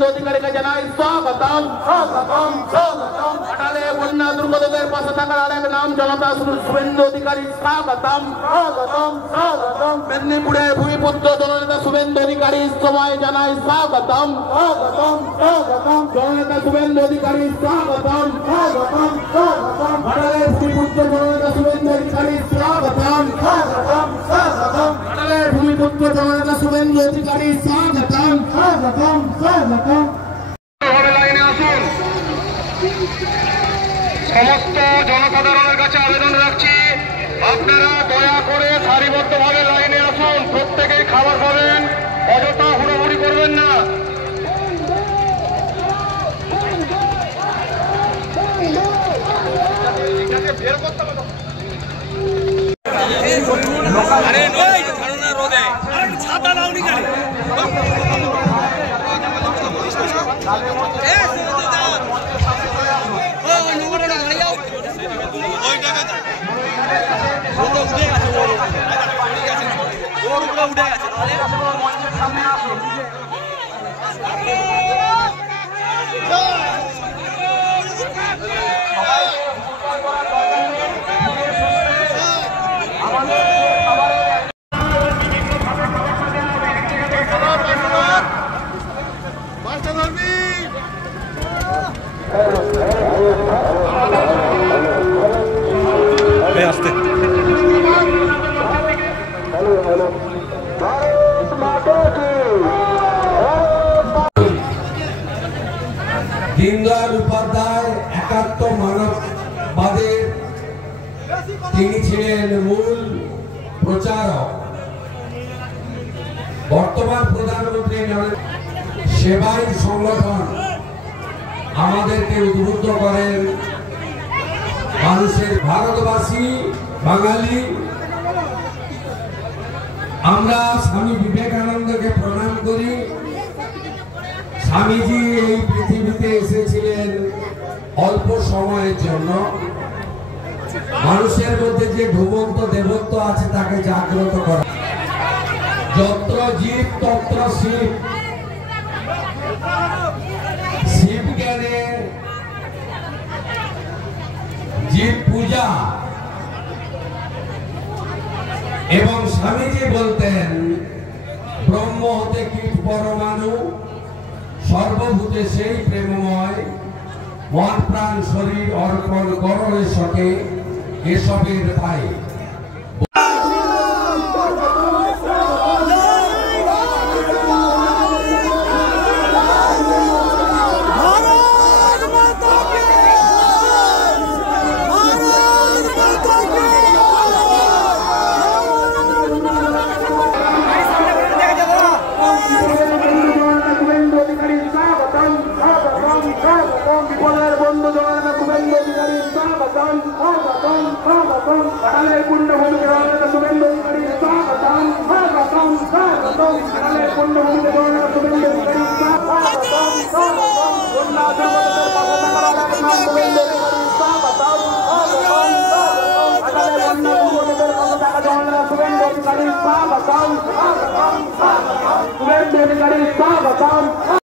শুভেন্দু অধিকারীকে জানাই স্বাগতম স্বাগতম স্বাগতম। ঘাটালে বন্যা দুর্গতদের পাশে থাকার আরেক নাম জনতা শুভেন্দু অধিকারী স্বাগতম স্বাগতম স্বাগতম। মেদিনীপুরে ভূমিপুত্র জননেতা শুভেন্দু অধিকারী সময় জানাই স্বাগতম স্বাগতম স্বাগতম। জননেতা শুভেন্দু অধিকারী স্বাগতম স্বাগতম স্বাগতম। ঘাটালে ভূমিপুত্র জননেতা শুভেন্দু অধিকারী স্বাগতম স্বাগতম স্বাগতম। ঘাটালে ভূমিপুত্র জননেতা শুভেন্দু অধিকারী স্বাগতম স্বাগতম স্বাগতম। লাইনে আসুন। সমস্ত জনসাধারণের কাছে আবেদন রাখছি, আপনারা দয়া করে সারিবদ্ধভাবে লাইনে আসুন। প্রত্যেকেই খাবার পাবেন, অযথা হুড়োহুড়ি করবেন না। ছাতা লাউনি গাড়ি উঠে গেছে সামনে আসুন। আসতে দীনদয়াল উপাধ্যায় একাত্ম মানববাদের তিনি ছিলেন মূল প্রচারক। বর্তমান প্রধানমন্ত্রী সেবাই সংগঠন আমাদেরকে উদ্বুদ্ধ করেন। মানুষের ভারতবাসী বাঙালি আমরা স্বামী বিবেকানন্দকে প্রণাম করি। স্বামীজি এই পৃথিবীতে এসেছিলেন অল্প সময়ের জন্য। মানুষের মধ্যে যে ঘুমন্ত দেবত্ব আছে তাকে জাগ্রত করা। যত্র জীব তত্র শিব, শিব জ্ঞানে জীব পূজা। এবং স্বামীজি বলতেন ব্রহ্ম হতে কীট পরমাণু, সর্বভূতে সেই প্রেমময়, মন প্রাণ শরীর অর্পণ করো এসকে এসবের ভাই। Swagatam,